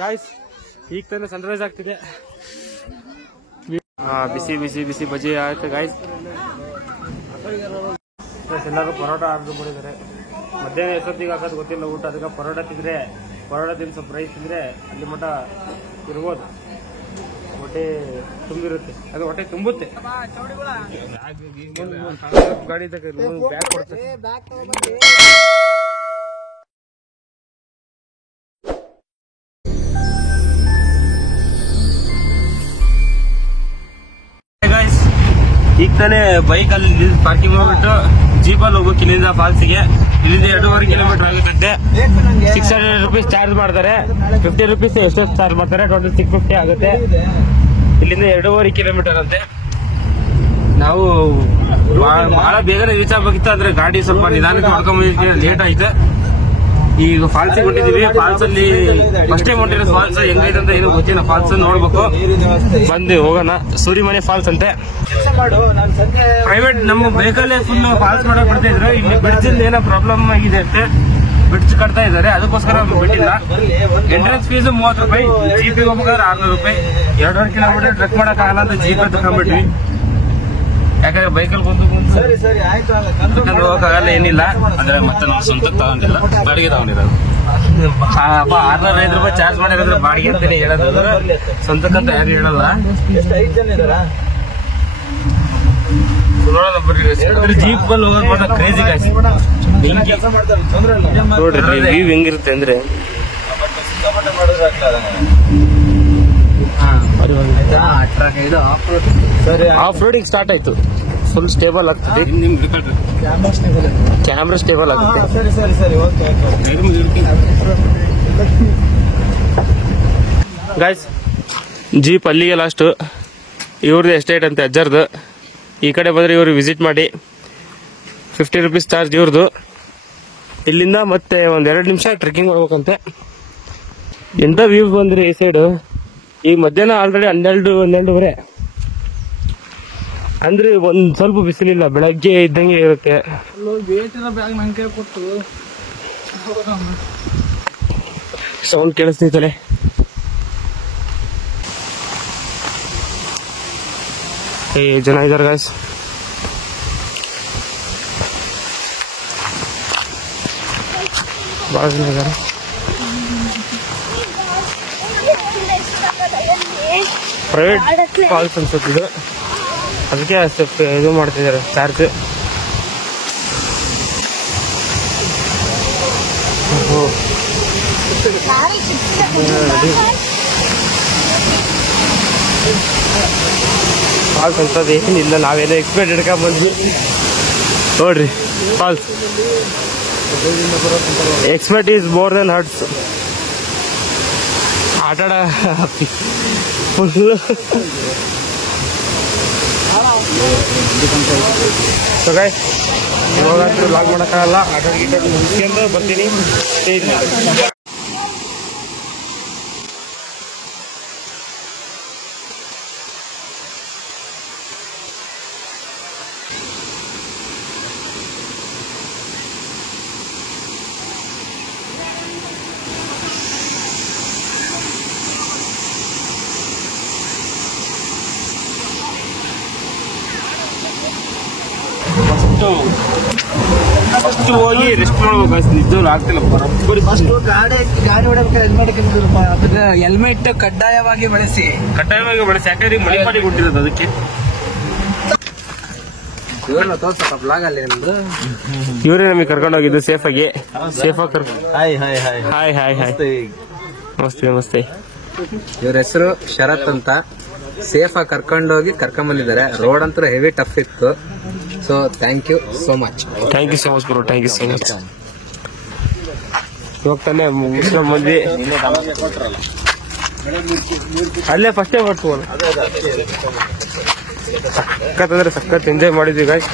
Guys ಈಗ ತಾನೆ Sunrise ಆಗ್ತಿದೆ. ಬಿಸಿ ಬಿಸಿ ಬಿಸಿ ಬಜ್ಜಿ ಆಯ್ತು ಗಾಯ್ಸ್. ಎಲ್ಲರೂ ಪರೋಟ ಆರ್ಡರ್ ಮಾಡಿದ್ದಾರೆ. ಮಧ್ಯಾಹ್ನ ಎಷ್ಟೊತ್ತಿಗೆ ಹಾಕೋದು ಗೊತ್ತಿಲ್ಲ ಊಟ. ಅದಕ್ಕೆ ಪರೋಟ ತಿಂದ್ರೆ ಸ್ವಲ್ಪ ರೈಸ್ ತಿಂದ್ರೆ ಅಲ್ಲಿ ಮಠ ಇರ್ಬೋದು. ಹೊಟ್ಟೆ ತುಂಬಿರುತ್ತೆ, ಅದು ಹೊಟ್ಟೆ ತುಂಬುತ್ತೆ. ಗಾಡಿ ಬ್ಯಾಗ್ ಕೊಡ್ತಾರೆ. ಈಗ ತಾನೇ ಬೈಕ್ ಅಲ್ಲಿ ಪಾರ್ಕಿಂಗ್ ಮಾಡ್ಬಿಟ್ಟು ಜೀಪಲ್ಲಿ ಹೋಗ್ಬೇಕು ಇಲ್ಲಿಂದ ಫಾಲ್ಸಿಗೆ. ಇಲ್ಲಿಂದ 2.5 ಕಿಲೋಮೀಟರ್ ಆಗುತ್ತೆ. 600 rupees ಚಾರ್ಜ್ ಮಾಡ್ತಾರೆ. 50 rupees ಎಷ್ಟು ಚಾರ್ಜ್ ಮಾಡ್ತಾರೆ, ಟೋಟಲ್ 650 ಆಗುತ್ತೆ. ಇಲ್ಲಿಂದ 2.5 ಕಿಲೋಮೀಟರ್ ಅಂತೆ. ನಾವು ಬಹಳ ಬೇಗನೆ ರೀಚ್ ಆಗ್ಬೇಕಿತ್ತು, ಆದ್ರೆ ಗಾಡಿ ಸ್ವಲ್ಪ ನಿಧಾನಕ್ಕೆ ಮಾಡ್ಕೊಂಡ್ಬಂದಿದ್ವಿ, ಲೇಟ್ ಆಯ್ತು. ಈಗ ಫಾಲ್ಸಿಗೆ ಹೊಂಟಿದೀವಿ. ಫಾಲ್ಸ್ ಅಲ್ಲಿ ಫಸ್ಟ್ ಟೈಮ್ ಹೊಂಟಿರೋ ಫಾಲ್ಸ್ ಹೆಂಗೈತೆ ಅಂತ ಏನೋ ಗೊತ್ತಿಲ್ಲ. ಫಾಲ್ಸ್ ನೋಡ್ಬೇಕು, ಬಂದು ಹೋಗೋಣ. ಸೂರಿಮನೆ ಫಾಲ್ಸ್ ಅಂತೆ. ಪ್ರೈವೇಟ್ ನಮ್ಮ ವೆಹಿಕಲ್ ಫುಲ್ ಫಾಲ್ಸ್ ಮಾಡಕ್ ಬರ್ತಾ ಇದ್ರು. ಇಲ್ಲಿ ಬ್ರಿಡ್ಜ್ ಏನೋ ಪ್ರಾಬ್ಲಮ್ ಆಗಿದೆ ಅಂತೆ, ಬ್ರಿಡ್ಜ್ ಕಟ್ತಾ ಇದಾರೆ, ಅದಕ್ಕೋಸ್ಕರ ಬಿಟ್ಟಿಲ್ಲ. ಎಂಟ್ರೆನ್ಸ್ ಫೀಸ್ 30 ರೂಪಾಯಿ, ಜೀಪಿಗೆ ಹೋಗ್ಬೇಕಾದ್ರೆ 600 ರೂಪಾಯಿ. 2.5 ಕಿಲೋಮೀಟರ್ ಟ್ರೆಕ್ ಮಾಡಕ್ ಆಗಲ್ಲ ಅಂತ ಜೀಪ್ ತಗೊಂಡ್ಬಿಟ್ವಿ. ಯಾಕಂದ್ರೆ ಬೈಕಲ್ಲಿ ಬಂದು ಹೋಗಕ್ಕಾಗಲ್ಲ, ಏನಿಲ್ಲ. ಅಂದ್ರೆ ಮತ್ತೆ ನಾವು ಸ್ವಂತಕ್ಕೆ ತಗೊಂಡಿಲ್ಲ, ಬಾಡಿಗೆ ತಗೊಂಡಿರೋದು. 605 ರೂಪಾಯಿ ಚಾರ್ಜ್ ಮಾಡಿರೋದ್ರೆ ಬಾಡಿಗೆ ಅಂತಾನೆ ಹೇಳೋದು, ಸ್ವಂತಕ್ಕಂತ ಯಾರು ಹೇಳಲ್ಲ. ಜೀಪ್ ಅಲ್ಲಿ ಹೋಗೋದು ಮಾತ್ರ ಕ್ರೇಜಿ ಗಾಯ್ಸ್. ನೋಡ್ರಿ ವ್ಯೂ ಹೆಂಗಿರುತ್ತೆ ಅಂದ್ರೆ, ಆಫ್ ರೋಡಿಂಗ್ ಸ್ಟಾರ್ಟ್ ಆಯ್ತು. ಫುಲ್ ಸ್ಟೇಬಲ್ ಆಗ್ತದೆ, ಕ್ಯಾಮ್ರಾ ಸ್ಟೇಬಲ್ ಆಗುತ್ತೆ. ಗಾಯ್ಸ್ ಜೀಪ್ ಅಲ್ಲಿಗೆ ಲಾಸ್ಟ್. ಇವ್ರದ್ದು ಎಸ್ಟೇಟ್ ಅಂತೆ ಅಜ್ಜರ್ದು. ಈ ಕಡೆ ಬಂದ್ರೆ ಇವ್ರು ವಿಸಿಟ್ ಮಾಡಿ. 50 ರೂಪೀಸ್ ಚಾರ್ಜ್ ಇವ್ರದ್ದು. ಇಲ್ಲಿಂದ ಮತ್ತೆ ಒಂದ್ 2 ನಿಮಿಷ ಟ್ರೆಕ್ಕಿಂಗ್ ಮಾಡ್ಬೇಕಂತೆ. ಎಂತ ವ್ಯೂ ಬಂದ್ರಿ ಈ ಸೈಡ್. ಈಗ ಮಧ್ಯಾಹ್ನ ಆಲ್ರೆಡಿ 12-12:30 ಅಂದ್ರೆ ಒಂದ್ ಸ್ವಲ್ಪ ಬಿಸಿಲಿಲ್ಲ, ಬೆಳಗ್ಗೆ ಇದ್ದಂಗೆ ಇರುತ್ತೆ. ಸೌಂಡ್ ಕೇಳಿಸ್ತೈತಲೆ. ಜನ ಇದಾರೆ ಗಾಯ್ಸ್. ಬಹಳ ಜನ ಇದಾರೆ. ಪ್ರೈವೇಟ್ ಫಾಲ್ಸ್ ಅನ್ಸುತ್ತಿದೆ, ಅದಕ್ಕೆ ಅಷ್ಟೇ ಇದು ಮಾಡ್ತಿದ್ದಾರೆ ಚಾರ್ಜ್. ಫಾಲ್ಸ್ ಅಂತದ್ದು ಏನಿಲ್ಲ, ನಾವೇನೋ ಎಕ್ಸ್ಪೆಕ್ಟ್ ಹಿಡ್ಕೊಂಡ್ ಬಂದ್ವಿ. ನೋಡ್ರಿ falls. Expect is more than hurts. ಆಟಾಡ ಫುಲ್ ಇವಾಗಂತೂ ಲಾಗ್ ಮಾಡೋಕ್ಕಾಗಲ್ಲ. ಆಟ ಗೀಟ ಮುಗಿಸ್ಕೊಂಡು ಬರ್ತೀನಿ. ಫಸ್ಟ್ ಹೋಗಿ ರೆಸ್ಟ್ ಮಾಡ್ಬೇಕು. ನಿಜವಾಗ್ಲೂ ಆಗ್ತಿಲ್ಲ, ಬರೋಬ್ಬರಿ ಗಾಡಿ ಹೊಡಬೇಕು. ಹೆಲ್ಮೆಟ್ ಕಡ್ಡಾಯವಾಗಿ ಬಳಸಿ. ಯಾಕಂದ್ರೆ ಮಳಿಪಾಡಿ ಕೊಟ್ಟಿರೋದು, ಅದಕ್ಕೆ ಇವರೇ ನಮಗೆ ಕರ್ಕೊಂಡು ಹೋಗಿದ್ದು ಸೇಫ್ ಆಗಿ. ನಮಸ್ತೆ. ಇವ್ರ ಹೆಸರು ಶರತ್ ಅಂತ. ಸೇಫ್ ಆಗಿ ಕರ್ಕೊಂಡೋಗಿ ಕರ್ಕೊಂಡ್ಬಂದಿದ್ದಾರೆ. ರೋಡ್ ಅಂತೂ ಹೆವಿ ಟಫ್ ಇತ್ತು. So thank you so much. Bro, thank you so much. ಇವಾಗ ತಾನೆ ಮುಗಿಸ್ಕೊಂಡ್ ಬಂದ್ವಿ. ಅಲ್ಲೇ ಫಸ್ಟ್ ಟೈಮ್ ಮಾಡ್ತೀವಲ್ಲ, ಸಖತ್ ಸಖತ್ ಎಂಜಾಯ್ ಮಾಡಿದ್ವಿ ಗಾಯ್ಸ್.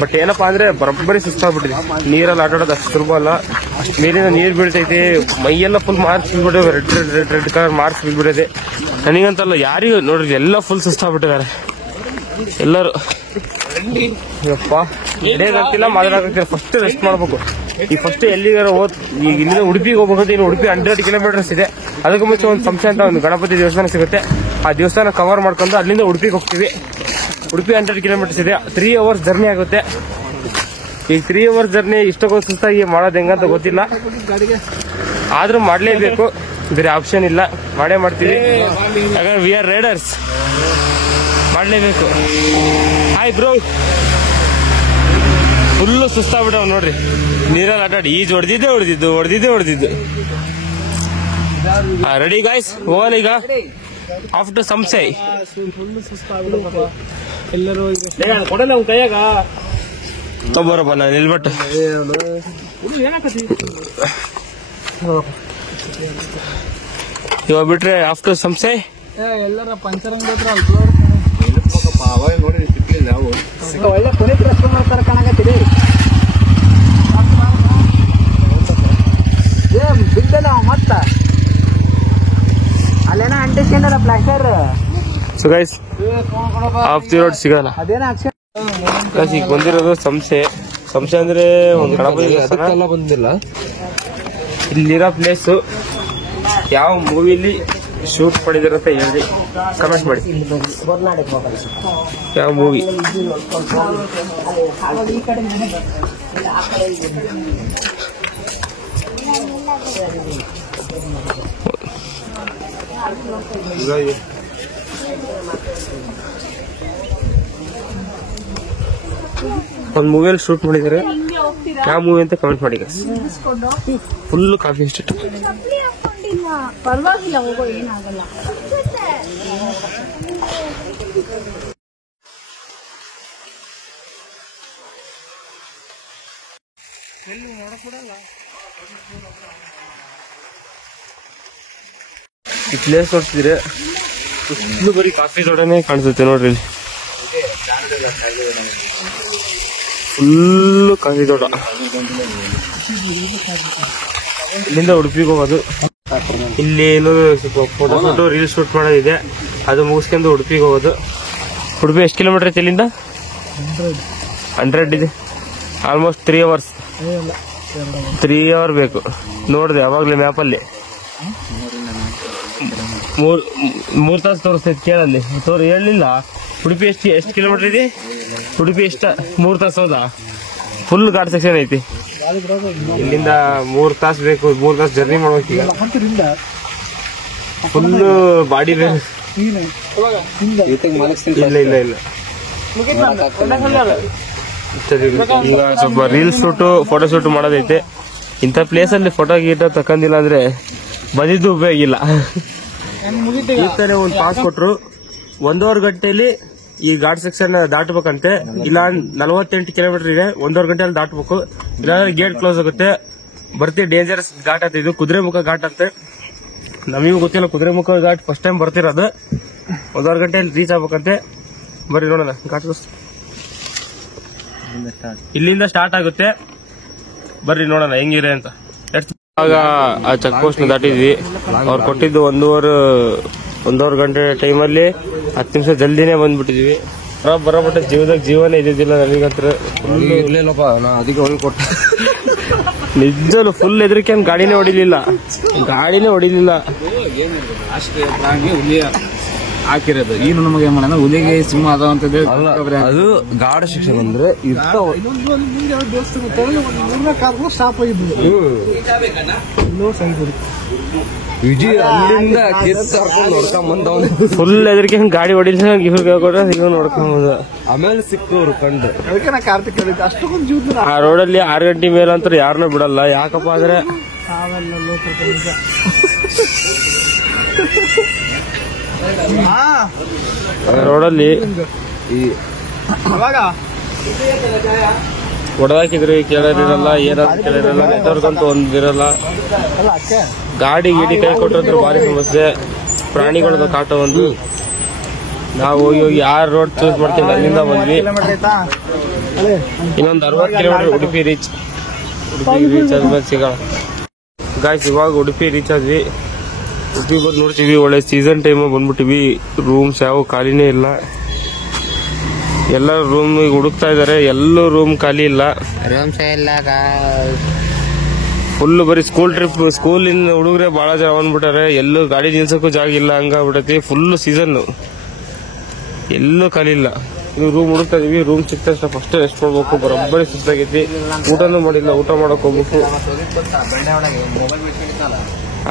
ಬಟ್ ಏನಪ್ಪಾ ಅಂದ್ರೆ ಬರೋಬ್ಬರಿ ಸುಸ್ತಾಗ್ಬಿಟ್ಟಿದ್ವಿ. ನೀರಲ್ಲಿ ಆಟಾಡೋದು ಅಷ್ಟು ಸುಲಭ ಅಲ್ಲ. ಮೇಲಿನ ನೀರು ಬೀಳ್ತೈತಿ, ಮೈಯೆಲ್ಲ ಫುಲ್ ಮಾರ್ಕ್ಸ್ ಬೀಳ್ಬಿಟ್ಟಿವೆ. ರೆಡ್ ಕಲರ್ ಮಾರ್ಕ್ಸ್ ಬೀಳ್ಬಿಟ್ಟಿದೆ. ನನಗಂತಲ್ಲ, ಯಾರಿಗೂ ನೋಡ್ರಿ ಎಲ್ಲ ಫುಲ್ ಸುಸ್ತಾಗ್ಬಿಟ್ಟಿದ್ದಾರೆ ಎಲ್ಲರೂ. ನಡೆಯೋದಂತಿಲ್ಲ, ಮಾತಾಡೋದಂತಿಲ್ಲ. ಫಸ್ಟ್ ರೆಸ್ಟ್ ಮಾಡ್ಬೇಕು. ಈ ಫಸ್ಟ್ ಎಲ್ಲಿಗಾರ ಈಗ ಇಲ್ಲಿಂದ ಉಡುಪಿಗೆ ಹೋಗ್ಬೇಕಂತ ಇನ್ನು ಉಡುಪಿ 100 ಕಿಲೋಮೀಟರ್ಸ್ ಇದೆ. ಅದಕ್ಕೂ ಮುಂಚೆ ಒಂದು ಸಂಸ್ಥೆ ಅಂತ ಒಂದು ಗಣಪತಿ ದೇವಸ್ಥಾನ ಸಿಗುತ್ತೆ. ಆ ದೇವಸ್ಥಾನ ಕವರ್ ಮಾಡ್ಕೊಂಡು ಅಲ್ಲಿಂದ ಉಡುಪಿಗೆ ಹೋಗ್ತೀವಿ. ಉಡುಪಿ 100 ಕಿಲೋಮೀಟರ್ಸ್ ಇದೆ. 3 ಅವರ್ಸ್ ಜರ್ನಿ ಆಗುತ್ತೆ. ಈ 3 ಅವರ್ಸ್ ಜರ್ನಿ ಇಷ್ಟಕ್ಕೊಂದು ಸುಸ್ತಾಗಿ ಮಾಡೋದು ಹೆಂಗಂತ ಗೊತ್ತಿಲ್ಲ, ಆದ್ರೂ ಮಾಡಲೇಬೇಕು, ಬೇರೆ ಆಪ್ಷನ್ ಇಲ್ಲ. ಮಾಡೇ ಮಾಡ್ತೀವಿ, ಯಾಕಂದ್ರೆ ವಿ ಆರ್ ರೈಡರ್ಸ್, ಮಾಡಲೇಬೇಕು. ಹಾಯ್ ಬ್ರೋ, ಫುಲ್ಲು ಸುಸ್ತಾಗ್ಬಿಟ್ಟವ್ ನೋಡ್ರಿ. ನೀರಲ್ಲಿ ಆಟಾಡಿ ಈಜು ಹೊಡೆದಿದ್ದು. ರೆಡಿ ಗಾಯ್ಸ್, ಹೋಗೋಣ ಈಗ. ಆಫ್ಟರ್ ಸಂಸೆ ಕೊಡಲ್ಲ ಕೈಯಾಗ ತಗೋರಪ್ಪ, ನಾನು ನಿಲ್ಬಿಟ್ಟು ಇವಾಗ ಬಿಟ್ರೆ ಆಫ್ಟರ್ ಸಂಸೆ ಎಲ್ಲರ ಪಂಚರಂಗ ಒಳ್ಳೆ ಪುನೀತ್ ರಾಜ್ಕುಮಾರ್ ಕಾಣಕತ್ತೀರಿ. ಬಿದ್ದ ನಾವು ಮತ್ತ ಅಲ್ಲೇನ ಅಂಟಿಸ್ಕೊಂಡಲ್ಲ plaster. So guys, off the road ಸಿಗಲ್ಲ. ಅದೇನ ಅಕ್ಷರ ಈಗ ಬಂದಿರೋದು ಸಂಸೆ ಅಂದ್ರೆ ಒಂದು ಗಣಪತಿ ದೇವಸ್ಥಾನ ಬಂದಿಲ್ಲ. ಇಲ್ಲಿರೋ ಪ್ಲೇಸು ಯಾವ ಮೂವಿಲಿ ಶೂಟ್ ಮಾಡಿದಾರಂತ ಹೇಳಿ ಕಮೆಂಟ್ ಮಾಡಿ. ಯಾವ ಮೂವಿ? ಒಂದು ಮೂವಿಯಲ್ಲಿ ಶೂಟ್ ಮಾಡಿದ್ದಾರೆ. ಯಾವ ಮೂವಿ ಅಂತ ಕಮೆಂಟ್ ಮಾಡಿ. Full coffee estate. ಪರವಾಗಿಲ್ಲ, ಹೋಗೋ, ಏನಾಗಲ್ಲ. ಈ ಪ್ಲೇಸ್ ನೋಡ್ತಿದ್ರೆ ಫುಲ್ ಬರೀ ಕಾಫಿ ತೋಟನೇ ಕಾಣಿಸುತ್ತೆ ನೋಡ್ರಿ. ಇಲ್ಲಿ ಫುಲ್ ಕಾಫಿ ತೋಟ. ಇಲ್ಲಿಂದ ಉಡುಪಿಗೆ ಹೋಗೋದು. ಇಲ್ಲಿ ಏನು ಫೋಟೋ ಶೂಟ್ ರೀಲ್ ಶೂಟ್ ಮಾಡೋದಿದೆ, ಅದು ಮುಗಿಸ್ಕೊಂಡು ಉಡುಪಿಗೆ ಹೋಗೋದು. ಉಡುಪಿ ಎಷ್ಟು ಕಿಲೋಮೀಟರ್ ಐತೆ ಇಲ್ಲಿಂದ? 100 ಇದೆ. Almost 3 hours. 3 ಅವರ್ ಬೇಕು. ನೋಡಿದೆ ಅವಾಗಲೇ ಮ್ಯಾಪಲ್ಲಿ 3 ತಾಸು ತೋರಿಸ್ತೈತೆ. ಕೇಳಲ್ಲಿ ಹೇಳಿಲ್ಲ. ಉಡುಪಿ ಎಷ್ಟು ಕಿಲೋಮೀಟರ್ ಇದೆ? ಉಡುಪಿ 3 ತಾಸು. ಹೌದಾ? ಫುಲ್ ಘಾಟ್ ಸೆಕ್ಷನ್ ಐತಿ. ಇಲ್ಲಿಂದ 3 ತಾಸು ಬೇಕು. 3 ತಾಸು ಜರ್ನಿ ಮಾಡ್ಬೇಕು. ಈಗ ಫುಲ್ ಬಾಡಿ ಇಲ್ಲ. ಈಗ ಸ್ವಲ್ಪ ರೀಲ್ ಶೂಟು ಫೋಟೋ ಶೂಟ್ ಮಾಡೋದೈತೆ. ಇಂಥ ಪ್ಲೇಸ್ ಅಲ್ಲಿ ಫೋಟೋ ಗೀಟೋ ತಕೊಂಡಿಲ್ಲ ಅಂದ್ರೆ ಬಂದಿದ್ದು ಉಪಯೋಗ ಇಲ್ಲ. ಈ ತರ ಒಂದು ಪಾಸ್ ಕೊಟ್ರು 1.5 ಗಂಟೆಯಲ್ಲಿ ಈ ಘಾಟ್ ಸೆಕ್ಷನ್ ದಾಟಬೇಕಂತೆ. ಇಲ್ಲ 48 ಕಿಲೋಮೀಟರ್ ಇದೆ, 1.5 ಗಂಟೆಯಲ್ಲಿ ದಾಟಬೇಕು. ಇಲ್ಲಾಂದ್ರೆ ಗೇಟ್ ಕ್ಲೋಸ್ ಆಗುತ್ತೆ. ಬರ್ತಿ ಡೇಂಜರಸ್ ಘಾಟ್ ಅಂತ. ಇದು ಕುದುರೆಮುಖ ಘಾಟ್ ಅಂತೆ. ನಮಗೂ ಗೊತ್ತಿಲ್ಲ, ಕುದುರೆಮುಖ ಘಾಟ್ ಫಸ್ಟ್ ಟೈಮ್ ಬರ್ತಿರೋದು. 1.5 ಗಂಟೆಯಲ್ಲಿ ರೀಚ್ ಆಗ್ಬೇಕಂತೆ. ಬರ್ರಿ ನೋಡೋಣ ಘಾಟ್. ಇಲ್ಲಿಂದ ಸ್ಟಾರ್ಟ್ ಆಗುತ್ತೆ. ಬರ್ರಿ ನೋಡೋಣ ಹೆಂಗಿದೆ ಅಂತ. ಆಗ ಆ ಚೆಕ್ ಪೋಸ್ಟ್ ದಾಟಿದ್ವಿ. ಅವ್ರು ಕೊಟ್ಟಿದ್ದು 1.5 ಗಂಟೆ ಟೈಮಲ್ಲಿ 10 ನಿಮಿಷ ಜಲ್ದಿನೇ ಬಂದ್ಬಿಟ್ಟಿದ್ವಿ. ಬರೋಬಿಟ್ಟ ಜೀವದಾಗ ಜೀವನೇ ಇದ್ದಿದ್ದಿಲ್ಲ ನನಗಂತ್ರ. ಇರ್ಲಿಲ್ಲಪ್ಪ, ನಾ ಅದಕ್ಕೆ ಹೊಳ್ ಕೊಟ್ಟೆ. ನಿಜಲು ಫುಲ್ ಹೆದರಿಕೆ. ಗಾಡಿನೇ ಹೊಡಿಲಿಲ್ಲ. ರಾಷ್ಟ್ರೀಯ ಪ್ರಾಣಿ ಹುಲಿಯ ಹಾಕಿರೋದು. ಈಗ ನಮಗೆ ಏನ್ ಮಾಡೋಣ, ಹುಲಿಗೆ ಸಿಂಹ ಅದಾವಂತದ್ದು. ಅದು ಗಾಢ ಶಿಕ್ಷಣ ಅಂದ್ರೆ ವಿಜಯ್ ಅಲ್ಲಿಂದ ಫುಲ್ ಹೆದರಿಕೆ. ಗಾಡಿ ಹೊಡಿಲಿಲ್ಲ. ಇವ್ರು ನೋಡ್ಕೊಂಬೋದು. ಆಮೇಲೆ ಸಿಕ್ಕವ್ರು ಕಂಡು ಕಾರ್ತಿಕ್ ಅಷ್ಟೊಂದು ಜೀವನ ಆ ರೋಡಲ್ಲಿ 6 ಗಂಟೆ ಮೇಲೆ ಅಂತ ಯಾರನ್ನೂ ಬಿಡಲ್ಲ. ಯಾಕಪ್ಪ ಅಂದ್ರೆ ರೋಡಲ್ಲಿ ಹೊಡೆದಾಕಿದ್ರಿ ಕೇಳೋರಿರಲ್ಲ, ಏನಾದ್ರು ಕೇಳಿರಲ್ಲ, ನೆಟ್ವರ್ಕ್ ಅಂತ ಒಂದಿರಲ್ಲ. ಗಾಡಿ ಕೈ ಕೊಟ್ಟರೆ ಭಾರಿ ಸಮಸ್ಯೆ. ಪ್ರಾಣಿಗಳದ ಕಾಟ ಒಂದು. ನಾವು ಹೋಗಿ ಯಾರು ರೋಡ್ ಚೂಸ್ ಮಾಡ್ತೀವಿ ಅಲ್ಲಿಂದ ಬಂದ್ವಿ. ಇನ್ನೊಂದು 60 ಕಿಲೋಮೀಟರ್ ಉಡುಪಿ ರೀಚ್ ಆದ್ಮೇಲೆ ಸಿಗೋಣ ಗಾಯ್ಸ್. ಇವಾಗ ಉಡುಪಿ ರೀಚ್ ಆದ್ವಿ. ಉಡುಪಿ ಬಂದು ನೋಡ್ತೀವಿ. ಒಳ್ಳೆ ಸೀಸನ್ ಟೈಮ್ ಬಂದ್ಬಿಟ್ಟಿವಿ. ರೂಮ್ಸ್ ಯಾವ ಖಾಲಿನೇ ಇಲ್ಲ. ಎಲ್ಲ ರೂಮ್ ಹುಡುಕ್ತಾ ಇದಾರೆ, ಎಲ್ಲೂ ರೂಮ್ ಖಾಲಿ ಇಲ್ಲ. ಫುಲ್ ಬರೀ ಸ್ಕೂಲ್ ಟ್ರಿಪ್, ಸ್ಕೂಲಿಂದ ಹುಡುಗರೆ ಬಹಳ ಜನ ಬಂದ್ಬಿಟ್ಟಾರೆ. ಎಲ್ಲೂ ಗಾಡಿ ನಿಲ್ಸಕ್ಕೂ ಜಾಗ ಇಲ್ಲ, ಹಂಗಾಗ್ಬಿಟ್ಟೈತಿ. ಫುಲ್ ಸೀಸನ್, ಎಲ್ಲೂ ಖಾಲಿ ಇಲ್ಲ. ಇದು ರೂಮ್ ಹುಡುಕ್ತಾ ಇದೀವಿ. ರೂಮ್ ಸಿಕ್ಕ ತಕ್ಷಣ ಫಸ್ಟ್ ರೆಸ್ಟ್ ಮಾಡ್ಬೇಕು. ಬರೋಬ್ಬರಿ ಸುಸ್ತಾಗೈತಿ, ಊಟನೂ ಮಾಡಿಲ್ಲ. ಊಟ ಮಾಡಕ್ ಹೋಗ್ಬೇಕು,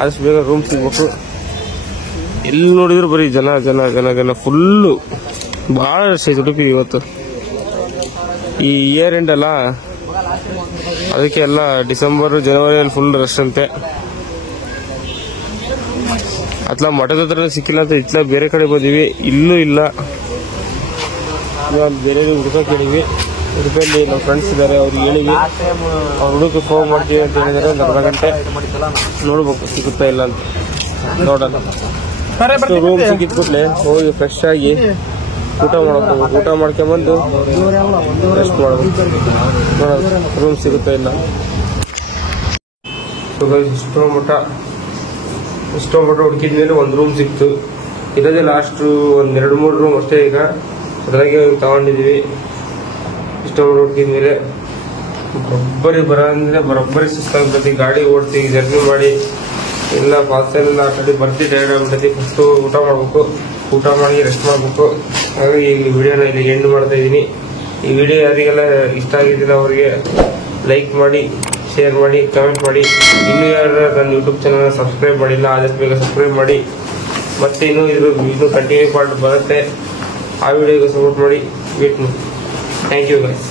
ಆದಷ್ಟು ಬೇಗ ರೂಮ್ ಸಿಗ್ಬೇಕು. ಎಲ್ಲಿ ನೋಡಿದ್ರು ಬರೀ ಜನ ಜನ ಜನ ಜನ ಫುಲ್ಲು. ಬಹಳ ರಶ್ ಐತಿ ಉಡುಪಿ ಇವತ್ತು. ಈ ಇಯರ್ ಎಂಡ್ ಅಲ್ಲ, ಅದಕ್ಕೆ ಎಲ್ಲ ಡಿಸೆಂಬರ್ ಜನವರಿಯಲ್ಲಿ ಫುಲ್ ರಶ್ ಅಂತೆ. ಅತ್ಲ ಮಠದ ಹತ್ರ ಸಿಕ್ಕಿಲ್ಲ ಅಂತ ಇತ್ಲ ಬೇರೆ ಕಡೆ ಬಂದಿವಿ, ಇಲ್ಲೂ ಇಲ್ಲ. ಬೇರೆ ಹುಡುಕ ಕೇಳಿವಿ. ಉಡುಪಿಯಲ್ಲಿ ನಮ್ಮ ಫ್ರೆಂಡ್ಸ್ ಇದ್ದಾರೆ, ಅವ್ರಿಗೆ ಹೇಳಿವಿ. ಅವ್ರ ಹುಡುಗ ಫೋನ್ ಮಾಡ್ತೀವಿ ಅಂತ ಹೇಳಿದಾರೆ. ಒಂದು ಅರ್ಧ ಗಂಟೆ ನೋಡ್ಬೇಕು ಸಿಗುತ್ತಾ ಇಲ್ಲ ಅಂತ, ನೋಡೋಣ. ರೂಮ್ ಸಿಕ್ಕಿದ್ ಕೂಡಲೇ ಹೋಗಿ ಫ್ರೆಶ್ ಆಗಿ ಊಟ ಮಾಡ್ಕೋಬೇಕು. ಊಟ ಮಾಡ್ಕೊಂಬಂದು ರೆಸ್ಟ್ ಮಾಡ್ಬೇಕು. ನೋಡೋದು ರೂಮ್ ಸಿಗುತ್ತಾ ಇಲ್ಲ. ಇಷ್ಟೋ ಮಟ್ಟ ಹುಡುಕಿದ ಮೇಲೆ ಒಂದು ರೂಮ್ ಸಿಕ್ತು. ಇರೋದೇ ಲಾಸ್ಟ್ ಒಂದ್ 2-3 ರೂಮ್ ಅಷ್ಟೇ. ಈಗ ಅದ್ರಾಗೆ ತಗೊಂಡಿದೀವಿ. ಇಷ್ಟೋ ಮಟ್ಟ ಹುಡುಕಿದ ಮೇಲೆ ಬರೋಬ್ಬರಿ ಸುಸ್ತಾಗ್ತೈತಿ. ಗಾಡಿ ಓಡಿಸಿ ಜರ್ನಿ ಮಾಡಿ ಎಲ್ಲ ಫಾಲ್ಸಲ್ಲೆಲ್ಲ ಆಟಾಡಿ ಬರ್ತಿ ಟೈರ್ಡ್ ಆಗ್ಬಿಟ್ಟೈತಿ. ಫಸ್ಟ್ ಊಟ ಮಾಡ್ಬೇಕು, ಊಟ ಮಾಡಿ ರೆಸ್ಟ್ ಮಾಡ್ಬೇಕು. ಹಾಗಾಗಿ ಈ ವಿಡಿಯೋನ ಇಲ್ಲಿ ಎಂಡ್ ಮಾಡ್ತಾ ಇದ್ದೀನಿ. ಈ ವಿಡಿಯೋ ಯಾರಿಗೆಲ್ಲ ಇಷ್ಟ ಆಗಿದ್ದಿಲ್ಲ ಅವರಿಗೆ ಲೈಕ್ ಮಾಡಿ, ಶೇರ್ ಮಾಡಿ, ಕಮೆಂಟ್ ಮಾಡಿ. ಇನ್ನೂ ಯಾರು ನನ್ನ ಯೂಟ್ಯೂಬ್ ಚಾನಲ್ ಸಬ್ಸ್ಕ್ರೈಬ್ ಮಾಡಿಲ್ಲ, ಆದಷ್ಟು ಬೇಗ ಸಬ್ಸ್ಕ್ರೈಬ್ ಮಾಡಿ. ಮತ್ತೆ ಇನ್ನೂ ಕಂಟಿನ್ಯೂ ಪಾರ್ಟ್ ಬರುತ್ತೆ. ಆ ವಿಡಿಯೋಗೆ ಸಪೋರ್ಟ್ ಮಾಡಿ. ವೇಟ್ ಮಾಡಿ. Thank you guys.